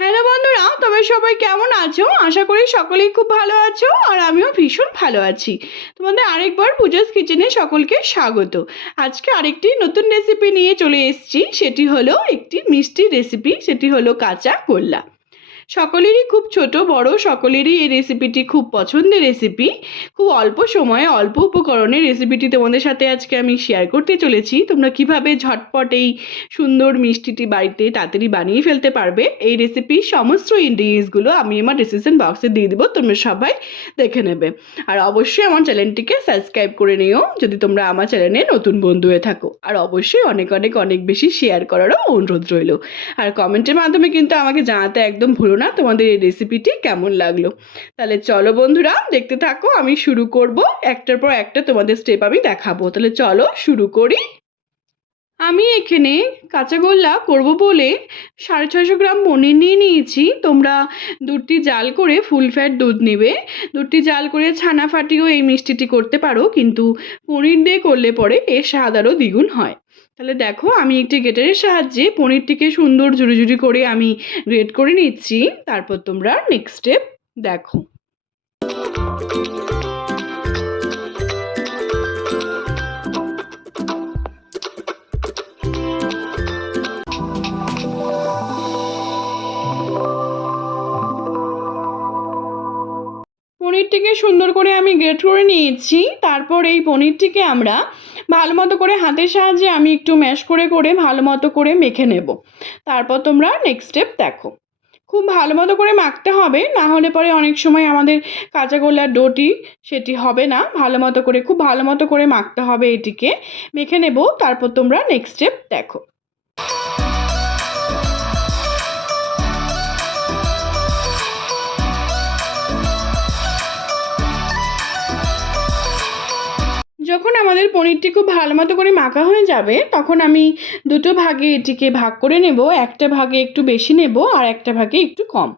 Hello বন্ধুরা, তোমরা সবাই কেমন আছো? আশা করি সকলেই খুব ভালো আছো আর আমিও ভীষণ ভালো আছি। তোমাদের আরেকবার পূজাস কিচেনে সকলকে স্বাগত। আজকে আরেকটি নতুন রেসিপি নিয়ে চলে এসেছি। সেটি হলো একটি মিষ্টি রেসিপি, সেটি হলো কাঁচা গোল্লা। সকলেরই খুব ছোট বড় সকলেরই এই রেসিপিটি খুব পছন্দের রেসিপি। খুব অল্প সময়ে অল্প উপকরণে রেসিপিটি তোমাদের সাথে আজকে আমি শেয়ার করতে চলেছি। তোমরা কিভাবে ঝটপট এই সুন্দর মিষ্টিটি বাড়িতে তাড়াতাড়ি বানিয়ে ফেলতে পারবে, এই রেসিপির সমস্ত ইনগ্রিডিয়েন্টসগুলো আমি আমার ডিসক্রিপশন বক্সে দিয়ে দেবো, তোমরা সবাই দেখে নেবে। আর অবশ্যই আমার চ্যানেলটিকে সাবস্ক্রাইব করে নিও যদি তোমরা আমার চ্যানেলে নতুন বন্ধু হয়ে থাকো। আর অবশ্যই অনেক অনেক অনেক বেশি শেয়ার করারও অনুরোধ রইল। আর কমেন্টের মাধ্যমে কিন্তু আমাকে জানাতে একদম ভুলো না তোমাদের এই রেসিপিটি কেমন লাগলো। তাহলে চলো বন্ধুরা, দেখতে থাকো। আমি শুরু করব, একটার পর একটা তোমাদের স্টেপ আমি দেখাবো। তাহলে চলো শুরু করি। আমি এখানে কাঁচাগোল্লা করব বলে 650 গ্রাম পনির নিয়ে নিয়েছি। তোমরা দুধটি জাল করে ফুল ফ্যাট দুধ নেবে। দুধটি জাল করে ছানা ফাটিয়েও এই মিষ্টিটি করতে পারো, কিন্তু পনির দিয়ে করলে পরে এর স্বাদ আরও দ্বিগুণ হয়। তাহলে দেখো, আমি একটি গ্রেটারের সাহায্যে পনিরটিকে সুন্দর ঝুড়ি ঝুড়ি করে আমি গ্রেট করে নিচ্ছি। তারপর তোমরা নেক্সট স্টেপ দেখো। পনিরটিকে সুন্দর করে আমি গ্রেট করে নিয়েছি। তারপর এই পনিরটিকে আমরা ভালো মতো করে হাতের সাহায্যে আমি একটু ম্যাশ করে করে ভালো মতো করে মেখে নেব। তারপর তোমরা নেক্সট স্টেপ দেখো। খুব ভালো মতো করে মাখতে হবে, না হলে পরে অনেক সময় আমাদের কাঁচাগোল্লার ডোটি সেটি হবে না। ভালো মতো করে খুব ভালো মতো করে মাখতে হবে, এটিকে মেখে নেব। তারপর তোমরা নেক্সট স্টেপ দেখো। যখন আমাদের পনিরটি খুব ভালো মতো করে মাখা হয়ে যাবে, তখন আমি দুটো ভাগে এটিকে ভাগ করে নেব। একটা ভাগে একটু বেশি নেব আর একটা ভাগে একটু কম।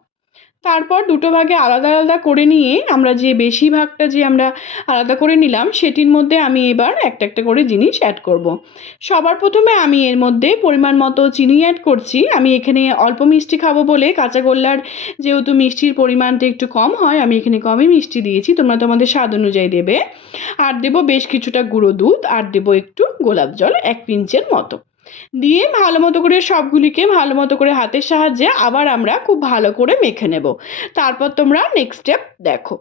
তারপর দুটো ভাগে আলাদা আলাদা করে নিয়ে আমরা যে বেশি ভাগটা যে আমরা আলাদা করে নিলাম, সেটির মধ্যে আমি এবার একটা একটা করে জিনিস অ্যাড করব। সবার প্রথমে আমি এর মধ্যে পরিমাণ মতো চিনি অ্যাড করছি। আমি এখানে অল্প মিষ্টি খাবো বলে কাঁচাগোল্লার যেহেতু মিষ্টির পরিমাণটা একটু কম হয়, আমি এখানে কমই মিষ্টি দিয়েছি, তোমরা তোমাদের স্বাদ অনুযায়ী দেবে। আর দেবো বেশ কিছুটা গুঁড়ো দুধ, আর দেবো একটু গোলাপ জল 1 পিঞ্চের মতো। দিয়ে ভালো মতো করে সবগুলিকে ভালো মতো করে হাতের সাহায্যে আবার আমরা খুব ভালো করে মেখে নেব। তারপর তোমরা নেক্সট স্টেপ দেখো।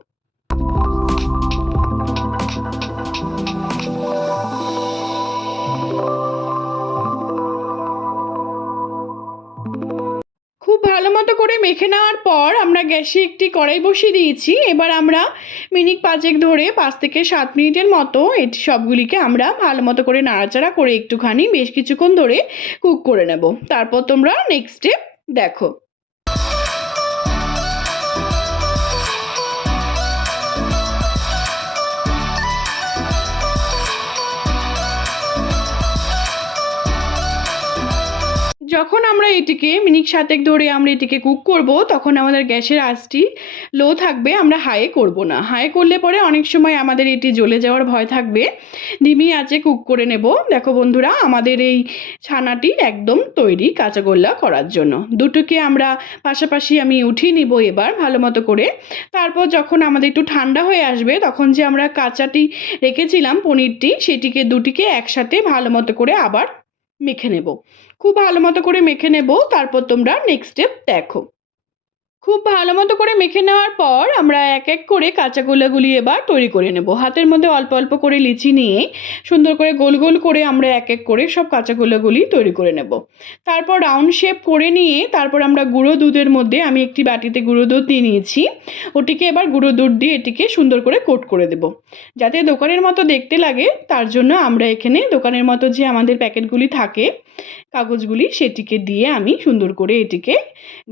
খুব ভালো মতো করে মেখে নেওয়ার পর আমরা গ্যাসে একটি কড়াই বসিয়ে দিয়েছি। এবার আমরা মিনিট 5 ধরে 5 থেকে 7 মিনিটের মতো এটি সবগুলিকে আমরা ভালো মতো করে নাড়াচাড়া করে একটুখানি বেশ কিছুক্ষণ ধরে কুক করে নেব। তারপর তোমরা নেক্সট স্টেপ দেখো। যখন আমরা এটিকে মিনিট 7 ধরে আমরা এটিকে কুক করব, তখন আমাদের গ্যাসের আঁচটি লো থাকবে, আমরা হাইয়ে করব না। হাই করলে পরে অনেক সময় আমাদের এটি জ্বলে যাওয়ার ভয় থাকবে। ধিমি আঁচে কুক করে নেব। দেখো বন্ধুরা, আমাদের এই ছানাটি একদম তৈরি কাঁচাগোল্লা করার জন্য। দুটোকে আমরা পাশাপাশি আমি উঠিয়ে নিব এবার ভালো মতো করে। তারপর যখন আমাদের একটু ঠান্ডা হয়ে আসবে, তখন যে আমরা কাঁচাটি রেখেছিলাম পনিরটি, সেটিকে দুটিকে একসাথে ভালো মতো করে আবার মেখে নেব। খুব ভালো মতো করে মেখে নেব। তারপর তোমরা নেক্সট স্টেপ দেখো। খুব ভালো মতো করে মেখে নেওয়ার পর আমরা এক এক করে কাঁচাগোল্লাগুলি এবার তৈরি করে নেব। হাতের মধ্যে অল্প অল্প করে লিচি নিয়ে সুন্দর করে গোল গোল করে আমরা এক এক করে সব কাঁচাগোল্লাগুলি তৈরি করে নেব। তারপর রাউন্ড শেপ করে নিয়ে তারপর আমরা গুঁড়ো দুধের মধ্যে আমি একটি বাটিতে গুঁড়ো দুধ দিয়ে নিয়েছি। ওটিকে এবার গুঁড়ো দুধ দিয়ে এটিকে সুন্দর করে কোট করে দেব, যাতে দোকানের মতো দেখতে লাগে। তার জন্য আমরা এখানে দোকানের মতো যে আমাদের প্যাকেটগুলি থাকে কাগজগুলি, সেটিকে দিয়ে আমি সুন্দর করে এটিকে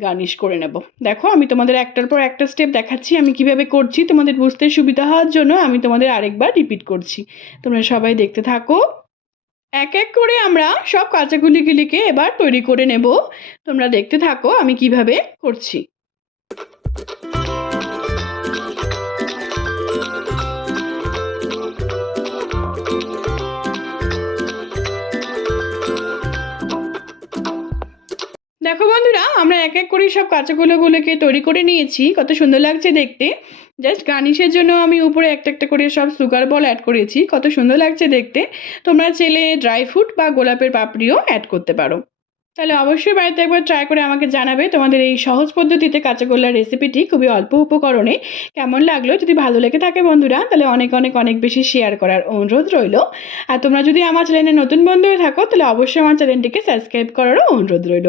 গার্নিশ করে নেব। দেখো, আমি তোমাদের একটার পর একটা স্টেপ দেখাচ্ছি আমি কিভাবে করছি। তোমাদের বুঝতে সুবিধা হওয়ার জন্য আমি তোমাদের আরেকবার রিপিট করছি, তোমরা সবাই দেখতে থাকো। এক এক করে আমরা সব কাঁচাগুলিগুলিকে এবার তৈরি করে নেব। তোমরা দেখতে থাকো আমি কিভাবে করছি। দেখো বন্ধুরা, আমরা এক এক করে সব কাঁচাকলাগুলোকে তৈরি করে নিয়েছি। কত সুন্দর লাগছে দেখতে। জাস্ট গার্নিশের জন্য আমি উপরে একটা একটা করে সব সুগার বল অ্যাড করেছি। কত সুন্দর লাগছে দেখতে। তোমরা চাইলে ড্রাই ফ্রুট বা গোলাপের পাপড়িও অ্যাড করতে পারো। তাহলে অবশ্যই বাড়িতে একবার ট্রাই করে আমাকে জানাবে তোমাদের এই সহজ পদ্ধতিতে কাঁচাগোল্লার রেসিপিটি খুবই অল্প উপকরণে কেমন লাগলো। যদি ভালো লেগে থাকে বন্ধুরা, তাহলে অনেক অনেক অনেক বেশি শেয়ার করার অনুরোধ রইল। আর তোমরা যদি আমার চ্যানেলে নতুন বন্ধু হয়ে থাকো, তাহলে অবশ্যই আমার চ্যানেলটিকে সাবস্ক্রাইব করারও অনুরোধ রইল।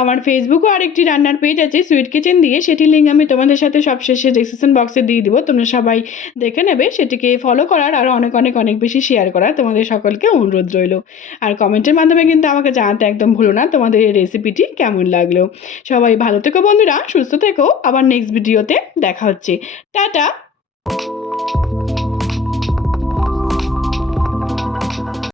আমার ফেসবুকও আরেকটি রান্নার পেজ আছে সুইট কিচেন দিয়ে, সেটির লিঙ্ক আমি তোমাদের সাথে সবশেষে ডেসক্রিপশন বক্সে দিয়ে দিব। তোমরা সবাই দেখে নেবে, সেটিকে ফলো করার আর অনেক অনেক অনেক বেশি শেয়ার করার তোমাদের সকলকে অনুরোধ রইল। আর কমেন্টের মাধ্যমে কিন্তু আমাকে জানাতে একদম ভুলো না তোমাদের এই রেসিপিটি কেমন লাগলো। সবাই ভালো থেকো বন্ধুরা, সুস্থ থেকো। আবার নেক্সট ভিডিওতে দেখা হচ্ছে। টাটা।